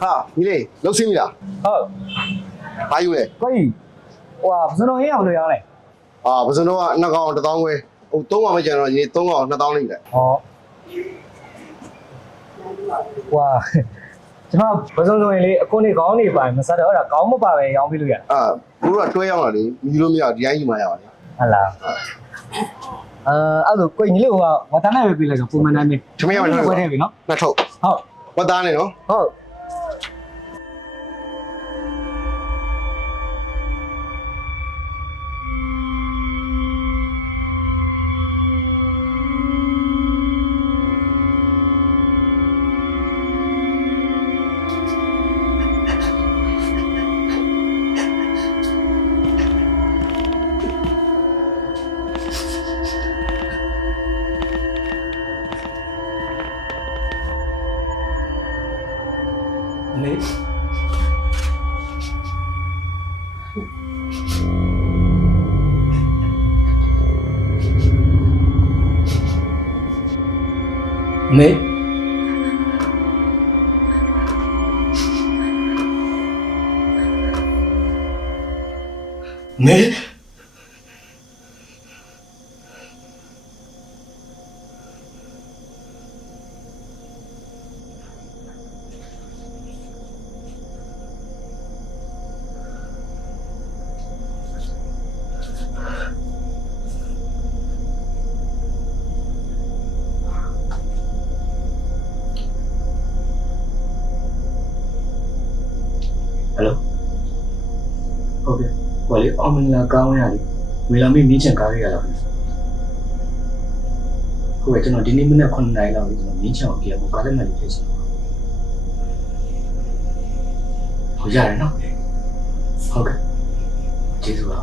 哈，你嘞，老师你啦？好，还有嘞？可以。哇，不是弄样都样嘞。啊，不是那话，那个这单位，我东莞没见到你，东莞那单位的。哦。哇，怎么不是弄哩？过年搞年办，没啥的，那搞么办呗？样不了呀。啊，不是这样了的，你都没有联系嘛呀？好啦。ಅದು ಕೊಯ್ ನಿಲು ವತನ ಬೇಬಿಲ್ಲ ಪೂಮನ ಮೇ ಚಮಯ ಮಾಡಿ ಕೊಡೆ ಬೇನೋ ನಾ ಥೋ ಹೌ ವತಾನೆ ನೋ ಹೌနေနေနေဟယ်လိုဟုတ်ကဲ့ကိုလေးအောင်မင်္ဂလာကောင်းရလေဝေလာမေးမြင်းချင်ကားရရလားဟုတ်ကဲ့ကျွန်တော်ဒီနေ့မနေ့9နာရီလောက်ကျွန်တော်မြင်းချင်အောင်ကြည့်ရဖို့ကားလက်မှတ်လေးထည့်ချင်ပါဟုတ်ရတယ်နော်ဟုတ်ကဲ့ကျေးဇူးပါ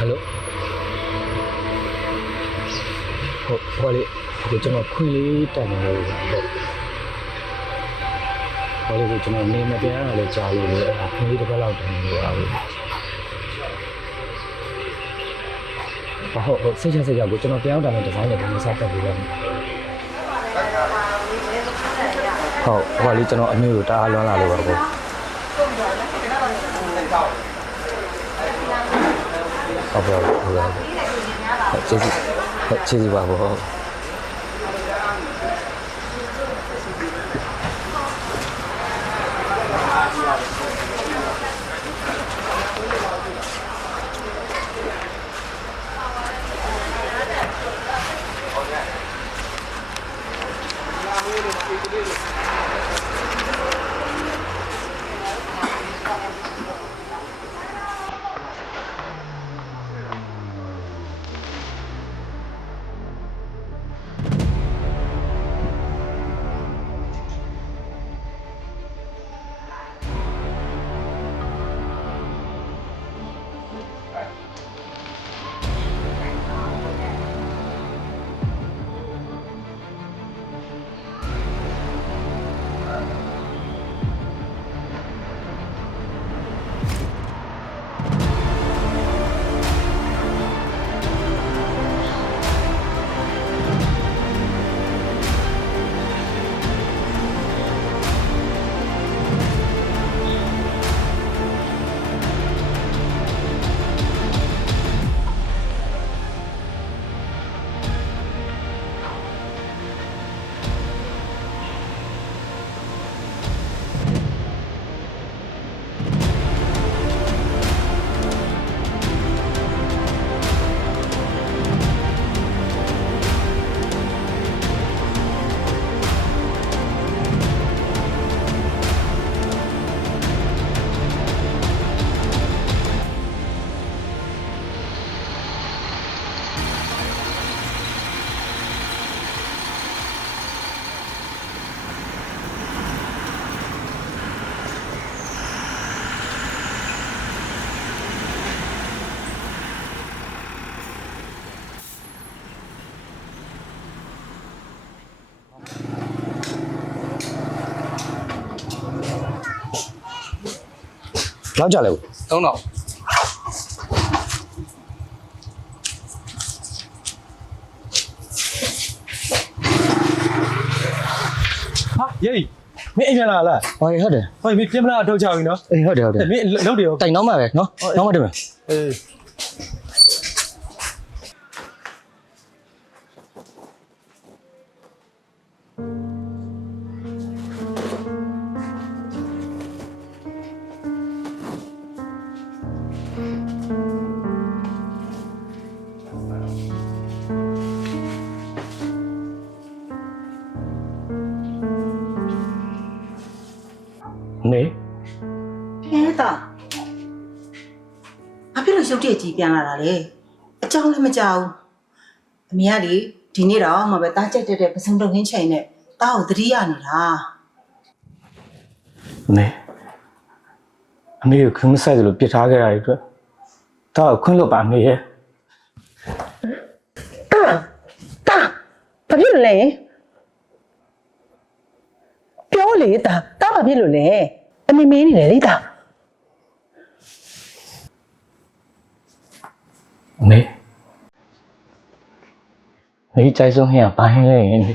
ဟယ်လိုဟိုလေဒီကျွန်တော်ခွင့်လေးတိုင်နေလို့ဟိုလေကျွန်တော်နေမပြန်ရတော့ကြာလို့အဲ့ဒါခွင့်လေးတစ်ပတ်လောက်တိုင်နေလို့အားဟုတ်စိတ်ချကိုကျွန်တော်ပြန်ရောက်တာနဲ့ဒီဇိုင်းနဲ့ဒီစားတက်ပြီးတော့ဟုတ်ဟိုလေကျွန်တော်အမျိုးကိုတအားလွမ်းလာလို့ပါကိုဟုတ်ပါဘူးဟုတ်ပါဘူးကျေးဇူးပါဘော လောက်ကြလဲ 3000 ဟာယေးမင်းအိမ်ပြန်လာလား ဟောဟုတ်တယ် ဟောမင်းပြင်မလားအထုတ်ချပြီနော် အေးဟုတ်တယ်ဟုတ်တယ် မင်းလုပ်တယ်ရော တိုင်နောက်မှပဲနော်နောက်မှတည်းမယ် အေးမေ ဟဲ့တာဘာဖြစ်လို့ရုပ်တရက်ကြီးပြန်လာတာလဲအကြောင်းလည်းမကြောက်ဘူးအမေကလေဒီနေ့တော့မှပဲတားကြိုက်တဲ့ပစုံတုံခင်းချိန်နဲ့တားကိုသတိရနေတာ မေအမေကိုခင်းမဆိုင်သလိုပြစ်ထားခဲ့ရတဲ့အတွက်တော့ခွင့်လို့ပါမေရဲ့ တာဘာဖြစ်လို့လဲပြောလေတာဘာဖြစ်လို့လဲအမေမင်းနေတယ်လေတာ မေကြိုက်ဆုံးဟင်းကဘာဟင်းလဲမေ